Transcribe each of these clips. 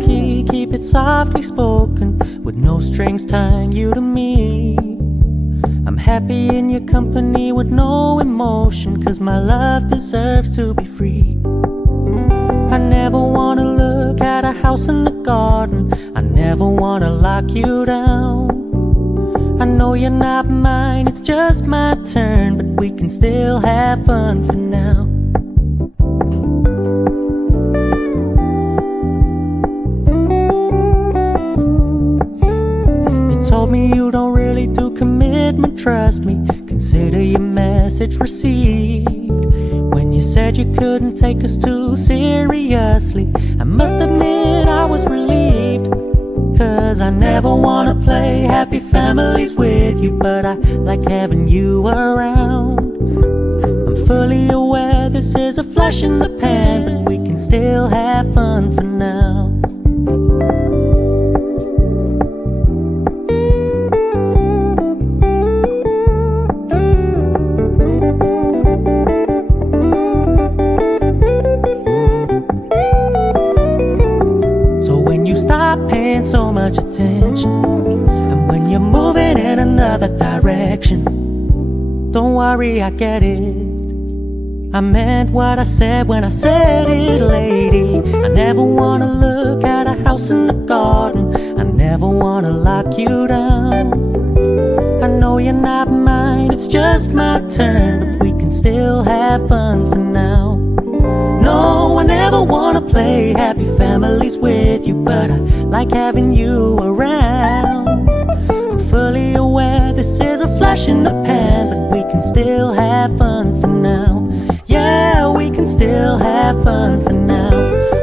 key, keep it softly spoken, with no strings tying you to me. I'm happy in your company with no emotion, 'cause my love deserves to be free. I never wanna look at a house in the garden, I never wanna lock you down. I know you're not mine, it's just my turn, but we can still have fun for now. You told me you don't really do commitment, trust me, consider your message received. When you said you couldn't take us too seriously, I must admit I was relieved. 'Cause I never wanna play happy families with you, but I like having you around. I'm fully aware this is a flash in the pan, but we can still have fun for now. Stop paying so much attention, and when you're moving in another direction, don't worry, I get it. I meant what I said when I said it, lady. I never wanna look at a house in the garden, I never wanna lock you down. I know you're not mine, it's just my turn, but we can still have fun for now. No, I never wanna play happy families with you, but I like having you around. I'm fully aware this is a flash in the pan, but we can still have fun for now. Yeah, we can still have fun for now.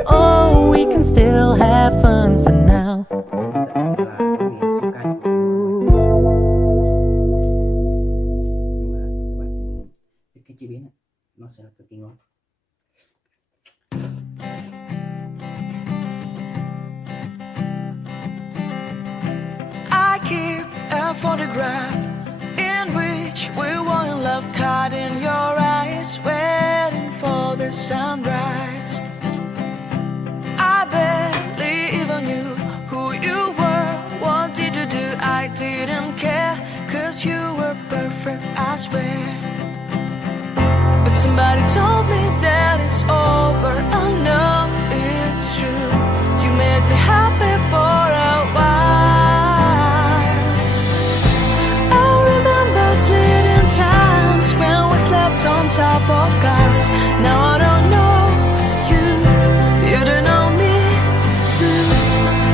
Oh, we can still have fun for now. Cái chế biến nó sẽ cực kỳ ngon. I keep a photograph in which we were in love, caught in your eyes, waiting for the sunrise. I barely even knew who you were, what did you do, I didn't care, 'cause you were perfect, I swear. But somebody told me that it's over, I know it's true. You made me happy for a while. I remember fleeting times when we slept on top of cars. Now I don't know you, you don't know me too.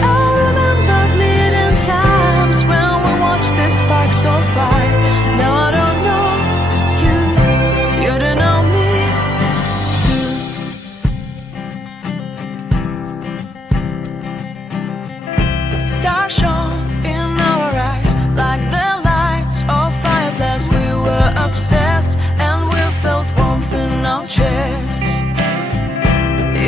I remember fleeting times when we watched the sparks so fire. Now I don't know you, you don't know me too. Stars shone in our eyes like the lights of fireplace. We were obsessed and we felt warmth in our chests.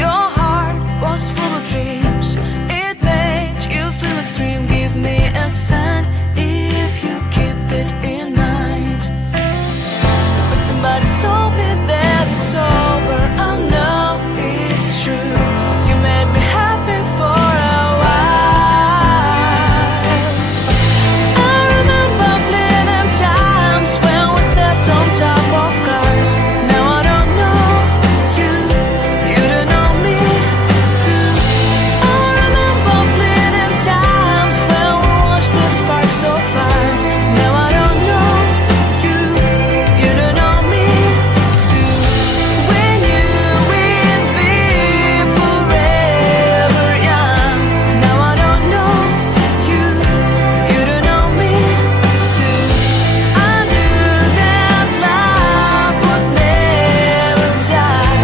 Your heart was full of dreams, it made you feel extreme. Give me a sign if you keep it in mind. But somebody told me that it's over, I know it's true. You made me happy for a while. I remember fleeting times when we slept on top of cars. Now I don't know you, you don't know me too. I remember fleeting times when we watched the sparks so fire. Now I don't know you, you don't know me too. We knew we'd be forever young. Now I don't know you, you don't know me too. I knew that love would never die.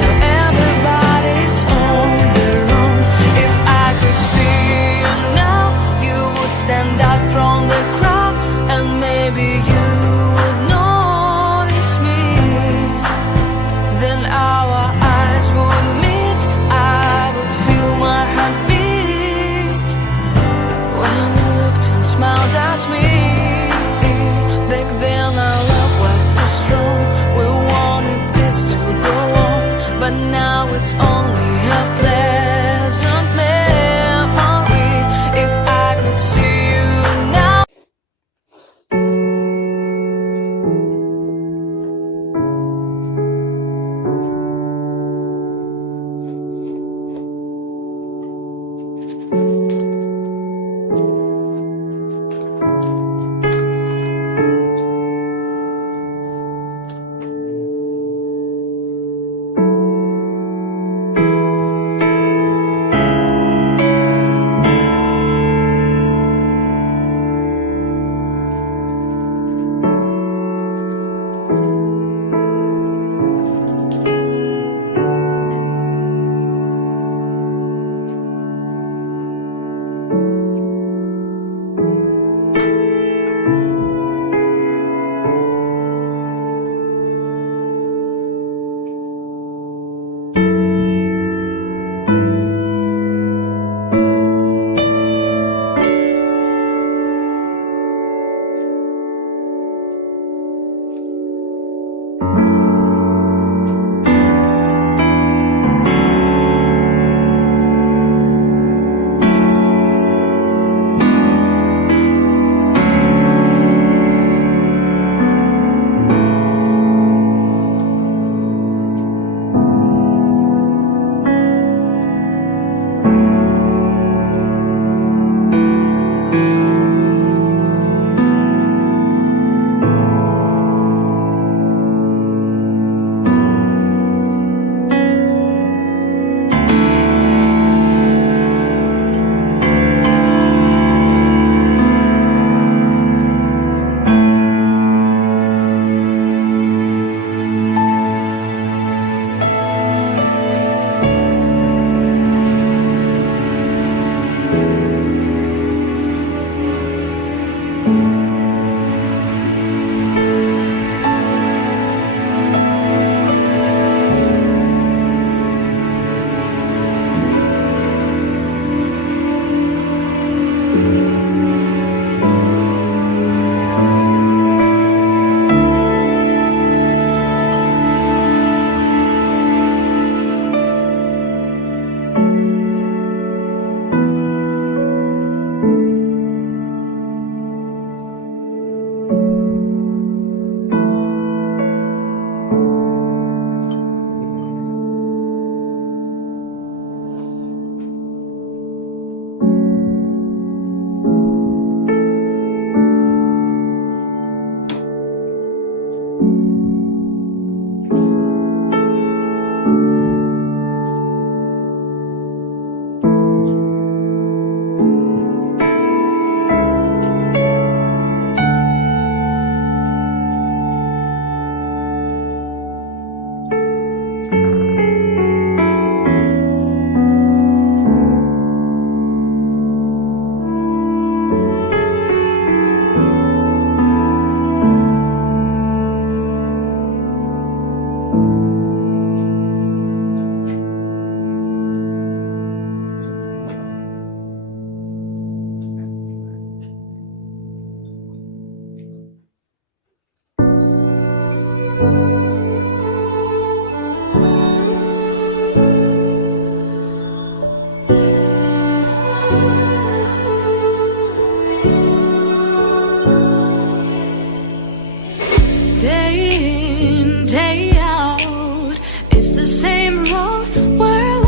Now everybody's on their own. If I could see you now, you would stand out from the crowd, and maybe you would notice me. Then our eyes would meet, I would feel my heart beat. When you looked and smiled at me, back then our love was so strong. We wanted this to go on, but now it's only a play.